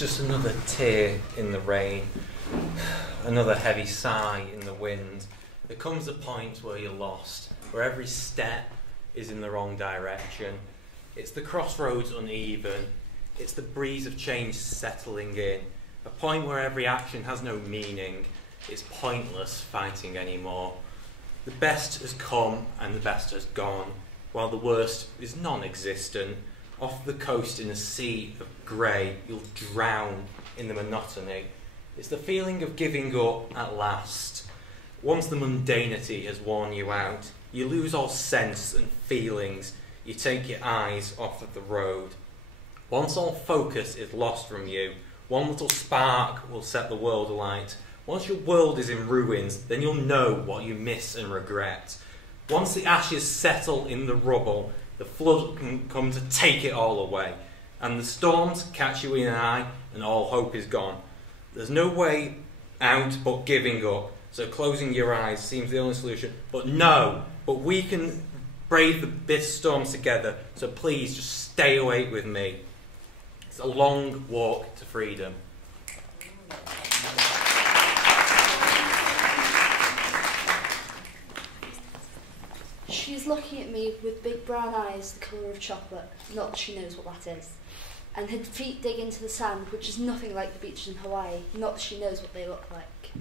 just another tear in the rain, another heavy sigh in the wind. There comes a point where you're lost, where every step is in the wrong direction. It's the crossroads uneven, it's the breeze of change settling in, a point where every action has no meaning. It's pointless fighting anymore. The best has come and the best has gone, while the worst is non-existent. Off the coast in a sea of grey, you'll drown in the monotony. It's the feeling of giving up at last. Once the mundanity has worn you out, you lose all sense and feelings. You take your eyes off of the road. Once all focus is lost from you, one little spark will set the world alight. Once your world is in ruins, then you'll know what you miss and regret. Once the ashes settle in the rubble, the flood can come to take it all away. And the storms catch you in an eye, and all hope is gone. There's no way out but giving up, so closing your eyes seems the only solution. But we can brave this storm together, so please just stay awake with me. It's a long walk to freedom. She's looking at me with big brown eyes the colour of chocolate, not that she knows what that is, and her feet dig into the sand, which is nothing like the beaches in Hawaii, not that she knows what they look like.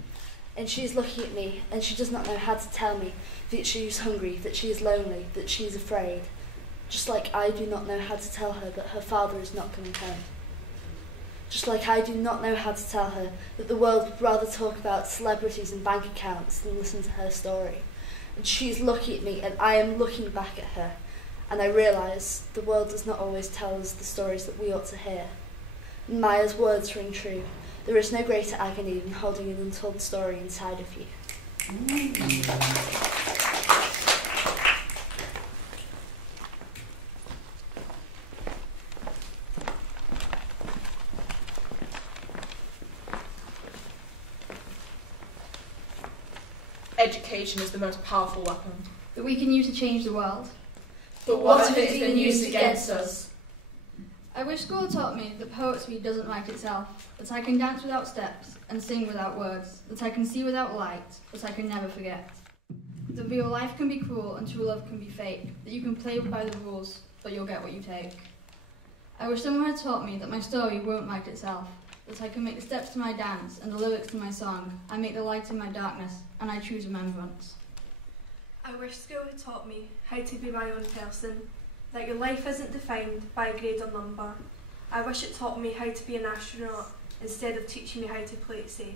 And she is looking at me, and she does not know how to tell me that she is hungry, that she is lonely, that she is afraid, just like I do not know how to tell her that her father is not coming home. Just like I do not know how to tell her that the world would rather talk about celebrities and bank accounts than listen to her story. And she's looking at me, and I am looking back at her, and I realise the world does not always tell us the stories that we ought to hear. And Maya's words ring true. There is no greater agony than holding an untold story inside of you. Education is the most powerful weapon that we can use to change the world. But what if it's been used against us? I wish school taught me that poetry doesn't write itself, that I can dance without steps and sing without words, that I can see without light, that I can never forget. That real life can be cruel and true love can be fake, that you can play by the rules, but you'll get what you take. I wish someone had taught me that my story won't write itself, that I can make the steps to my dance and the lyrics to my song. I make the light in my darkness, and I choose remembrance. I wish school had taught me how to be my own person, that your life isn't defined by a grade or number. I wish it taught me how to be an astronaut instead of teaching me how to play it safe.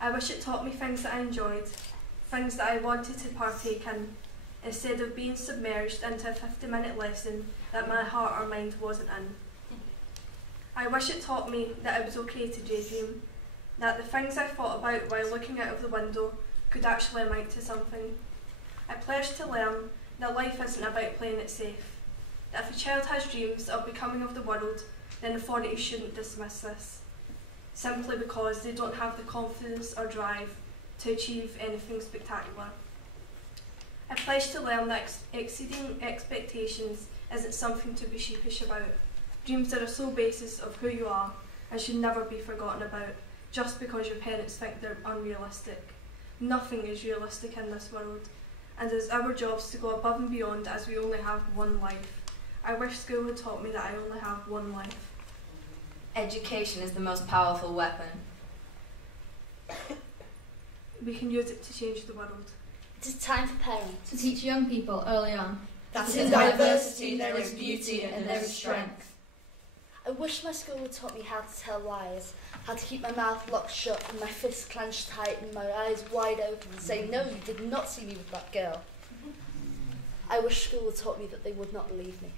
I wish it taught me things that I enjoyed, things that I wanted to partake in, instead of being submerged into a 50-minute lesson that my heart or mind wasn't in. I wish it taught me that it was okay to daydream, that the things I thought about while looking out of the window could actually amount to something. I pledge to learn that life isn't about playing it safe, that if a child has dreams of becoming of the world, then authorities shouldn't dismiss this, simply because they don't have the confidence or drive to achieve anything spectacular. I pledge to learn that exceeding expectations isn't something to be sheepish about. Dreams are the sole basis of who you are and should never be forgotten about just because your parents think they're unrealistic. Nothing is realistic in this world, and it's our jobs to go above and beyond as we only have one life. I wish school had taught me that I only have one life. Education is the most powerful weapon. We can use it to change the world. It is time for parents to teach young people early on that in diversity there is beauty and there is strength. I wish my school had taught me how to tell lies, how to keep my mouth locked shut and my fists clenched tight and my eyes wide open and say, no, you did not see me with that girl. I wish school had taught me that they would not believe me.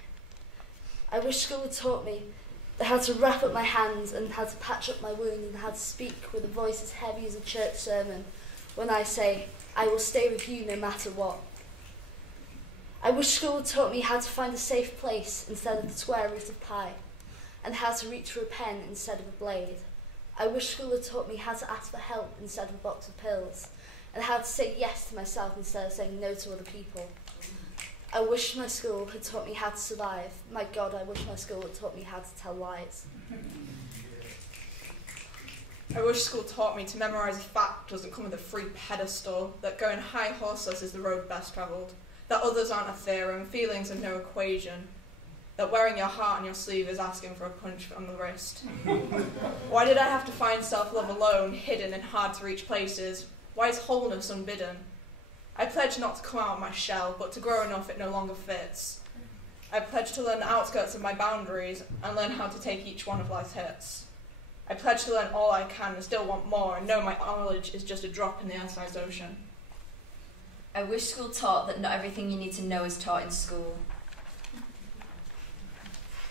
I wish school had taught me how to wrap up my hands and how to patch up my wound and how to speak with a voice as heavy as a church sermon when I say, I will stay with you no matter what. I wish school had taught me how to find a safe place instead of the square root of pi, and how to reach for a pen instead of a blade. I wish school had taught me how to ask for help instead of a box of pills, and how to say yes to myself instead of saying no to other people. I wish my school had taught me how to survive. My God, I wish my school had taught me how to tell lies. I wish school taught me to memorise a fact doesn't come with a free pedestal, that going high horseless is the road best travelled, that others aren't a theorem, feelings are no equation, that wearing your heart on your sleeve is asking for a punch on the wrist. Why did I have to find self-love alone, hidden in hard-to-reach places? Why is wholeness unbidden? I pledged not to come out of my shell, but to grow enough it no longer fits. I pledged to learn the outskirts of my boundaries and learn how to take each one of life's hits. I pledge to learn all I can and still want more, and know my knowledge is just a drop in the earth-sized ocean. I wish school taught that not everything you need to know is taught in school.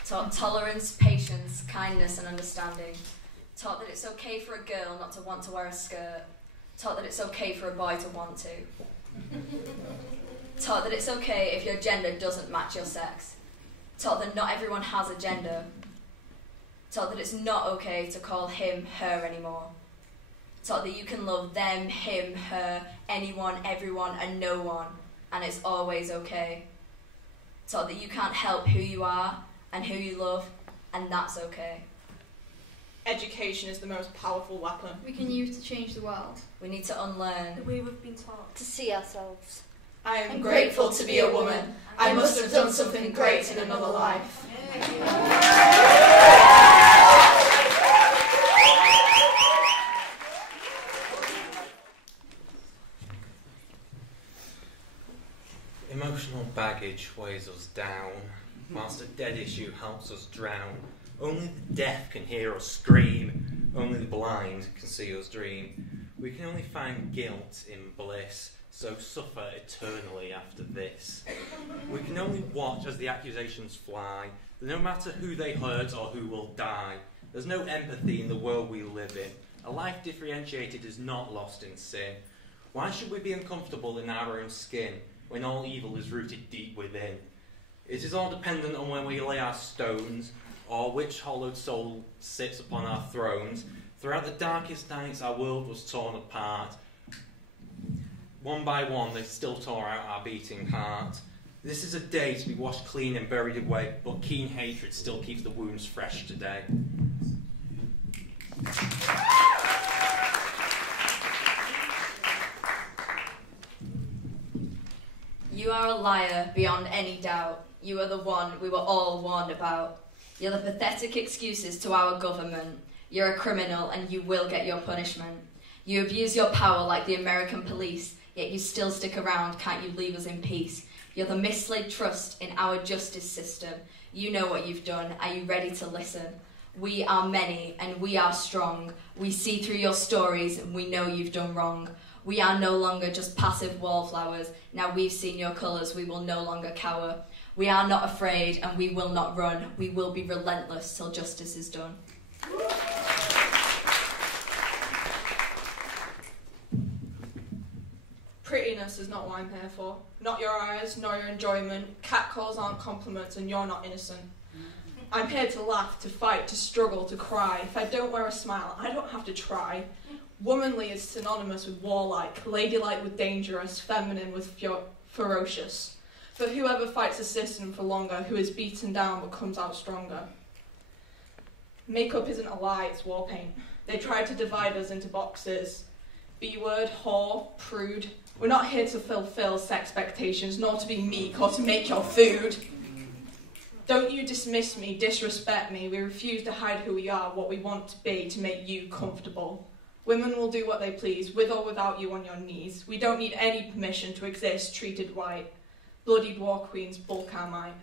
Taught tolerance, patience, kindness and understanding. Taught that it's okay for a girl not to want to wear a skirt. Taught that it's okay for a boy to want to. Taught that it's okay if your gender doesn't match your sex. Taught that not everyone has a gender. Taught that it's not okay to call him, her anymore. Taught that you can love them, him, her, anyone, everyone, and no one, and it's always okay. Taught that you can't help who you are and who you love, and that's okay. Education is the most powerful weapon We can use to change the world. We need to unlearn. The way we've been taught. To see ourselves. I am I'm grateful to be a woman. I must have done something great in another life. Emotional baggage weighs us down, whilst a dead issue helps us drown. Only the deaf can hear us scream, only the blind can see us dream. We can only find guilt in bliss, so suffer eternally after this. We can only watch as the accusations fly, that no matter who they hurt or who will die, there's no empathy in the world we live in. A life differentiated is not lost in sin. Why should we be uncomfortable in our own skin, when all evil is rooted deep within? It is all dependent on when we lay our stones, or which hollowed soul sits upon our thrones. Throughout the darkest nights our world was torn apart. One by one they still tore out our beating heart. This is a day to be washed clean and buried away, but keen hatred still keeps the wounds fresh today. You are a liar beyond any doubt. You are the one we were all warned about. You're the pathetic excuses to our government. You're a criminal and you will get your punishment. You abuse your power like the American police, yet you still stick around, can't you leave us in peace? You're the mislaid trust in our justice system. You know what you've done. Are you ready to listen? We are many and we are strong. We see through your stories and we know you've done wrong. We are no longer just passive wallflowers. Now we've seen your colours, we will no longer cower. We are not afraid and we will not run. We will be relentless till justice is done. Prettiness is not what I'm here for. Not your eyes, nor your enjoyment. Catcalls aren't compliments and you're not innocent. I'm here to laugh, to fight, to struggle, to cry. If I don't wear a smile, I don't have to try. Womanly is synonymous with warlike, ladylike with dangerous, feminine with ferocious. But whoever fights the system for longer, who is beaten down but comes out stronger. Makeup isn't a lie, it's war paint. They try to divide us into boxes. B-word, whore, prude. We're not here to fulfill sex expectations, nor to be meek or to make your food. Don't you dismiss me, disrespect me. We refuse to hide who we are, what we want to be, to make you comfortable. Women will do what they please, with or without you on your knees. We don't need any permission to exist treated white. Bloodied war queens bulk our might.